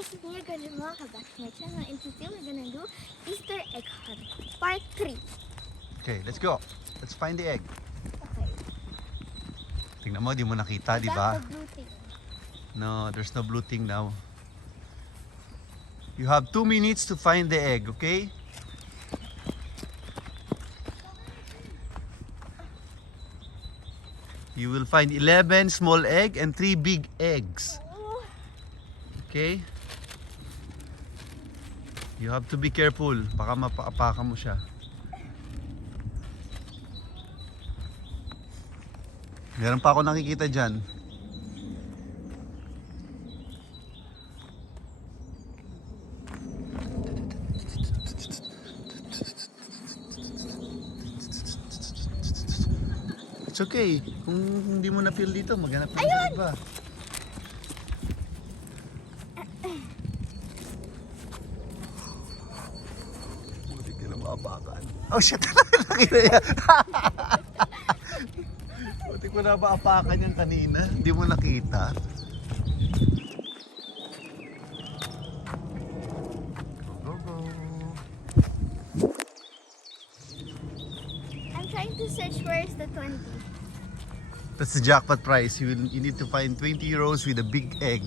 guys, it's me again, welcome back to my channel, and today we're gonna do Easter egg hunt, part 3. Okay, let's go. Let's find the egg. Okay. Tingnan mo, di mo nakita, di Got ba? the blue thing. No, there's no blue thing now. You have 2 minutes to find the egg, okay? You will find 11 small egg and 3 big eggs. Oh, Okay? You have to be careful. Baka mapaapakan mo siya. Meron pa ako nakikita dyan. It's okay. Kung hindi mo na-feel dito, maghanap ka ng iba. Buti ka lang maapakan. Oh shit! Nakita niya. Buti ko na maapakan yan kanina. Hindi mo nakita. Go, go, go. I'm trying to search where is the 20. That's the jackpot prize. You need to find 20 euros with a big egg.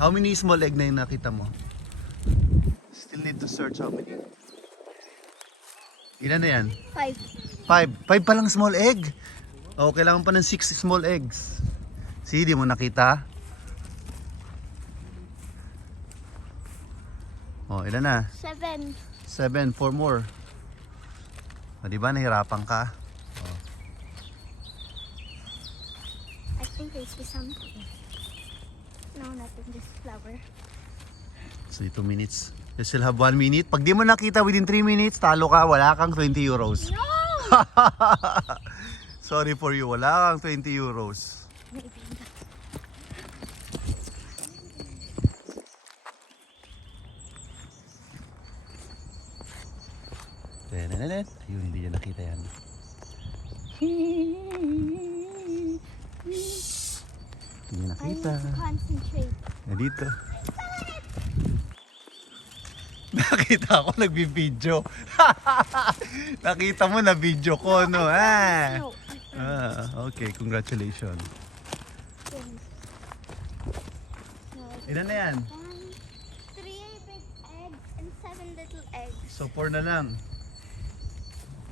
How many small egg na yung nakita mo? Still need to search how many. Ilan na yan? 5. 5 pa lang small egg. Oh, kailangan pa ng 6 small eggs. See, di mo nakita? Oh, ilan na? 7. 7, 4 more. O, di ba nahirapan ka? I think I see something. No, nothing, just flower. So, 2 minutes. You still have 1 minute. Pag di mo nakita within 3 minutes, talo ka. Wala kang 20 euros. No! Sorry for you. Wala kang 20 euros. Maybe not. Ayun, hindi niya nakita yan. Hindi niya I need nakita. to concentrate. Dito. Nakita ako nagbibideo. Nakita mo na video ko, no? Ah. No, Okay, congratulations. Ilan na yan? 3 big eggs and 7 little eggs. So 4 na lang.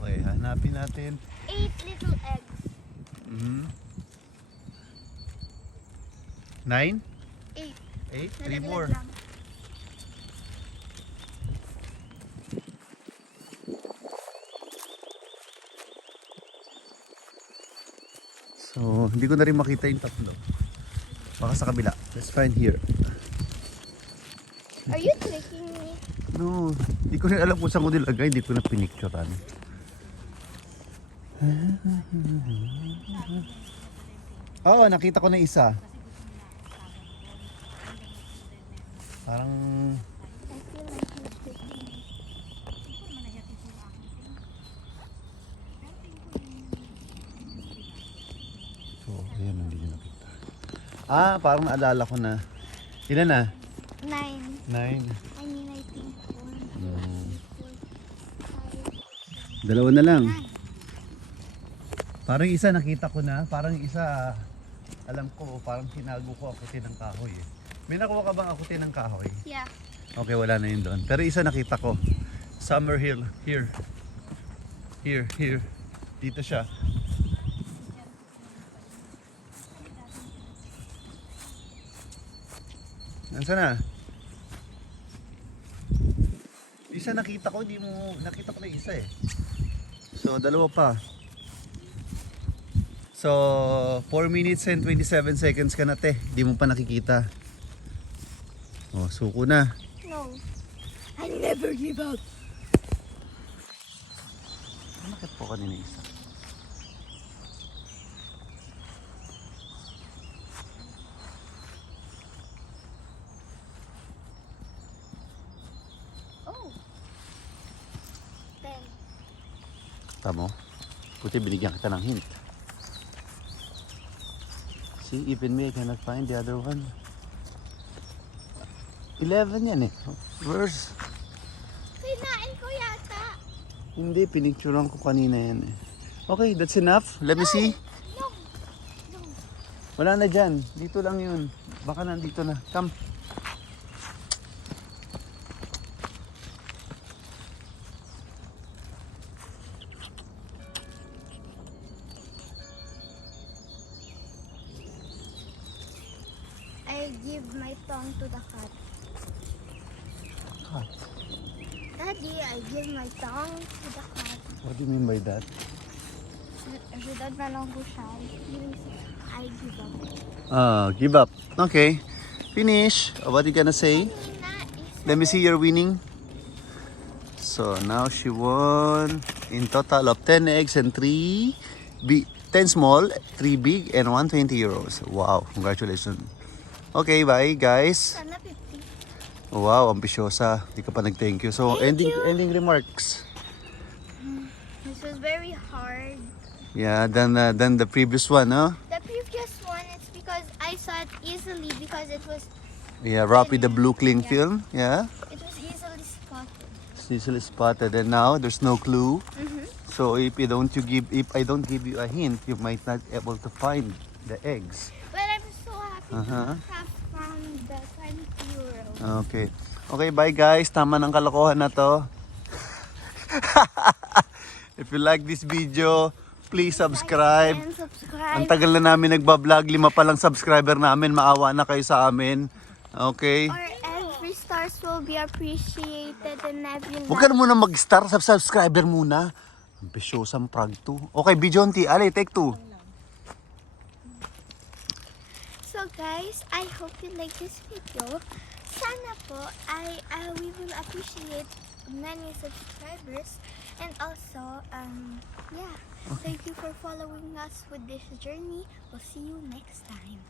Okay, hanapin natin. 8 little eggs. 9? 8. 8? 3 more. Nalaglag lang. So, hindi ko na rin makita yung tatlo. Baka sa kabila. Let's find here. Are you tricking me? No, hindi ko rin alam kung saan ko nilagay. Hindi ko na pinicturean. Oo, nakita ko na isa. Parang... I feel like you're tricking me. So, ayan, hindi nyo nakita. Ah, parang naalala ko na. Ilan na? 9. 9. I mean, I think 1, 2, 3, 4, 5. Dalawa na lang. Parang isa nakita ko na. Parang isa, alam ko, parang tinago ko akutin ng kahoy. Eh. May nakuha ka bang akutin ng kahoy? Yeah. Okay, wala na yun doon. Pero isa nakita ko. Summer Hill. Here. Here, here. Dito siya. Nasaan na? Isa nakita ko, hindi mo nakita ko na isa eh. So, dalawa pa. So, 4 minutes and 27 seconds ka na te. Di mo pa nakikita. Oh, suko na. No. I never give up. Bakit po kanina isa? Oh. 10. Tamo? Buti binigyan kita ng hint. See, even me, I cannot find the other one. 11 yan eh. Where's? Kinain ko yata. Hindi, pinicturean ko kanina yan eh. Okay, that's enough. Let me see. No. No. Wala na dyan. Dito lang yun. Baka nandito na. Come. I give my tongue to the cat. Cat. Daddy, I give my tongue to the cat. What do you mean by that? Je donne ma langue au chat. I give up. Give up. Okay. Finish. What you gonna say? Let me see your winning. So now she won in total of 10 eggs and 3 big, 10 small, 3 big, and 120 euros. Wow, congratulations. Okay, bye guys. Sana 50. Wow, ambisyosa. Di ka pa nag-thank you. So, Thank ending you. ending remarks. This was very hard. Yeah, than the previous one, huh? The previous one, it's because I saw it easily because it was Yeah, Rock with the blue cling Yeah. film. Yeah, easily spotted. it's easily spotted. And now there's no clue. Mm-hmm. So if I don't give you a hint, you might not able to find the eggs. But I'm so happy Uh-huh. to have found the 20 euro. Okay. Okay, bye guys. Tama ng kalokohan na to. If you like this video, please subscribe. And subscribe. Ang tagal na namin nagbablog, 5 pa lang subscriber namin. Maawa na kayo sa amin. Okay? Or every stars will be appreciated and every Huwag ka na muna mag-star sa subscriber muna. Ambisyosang prag to. Okay, Bijonti. Ali, take 2. So guys, I hope you like this video. Sana po we will appreciate many subscribers, and also yeah, thank you for following us with this journey. We'll see you next time.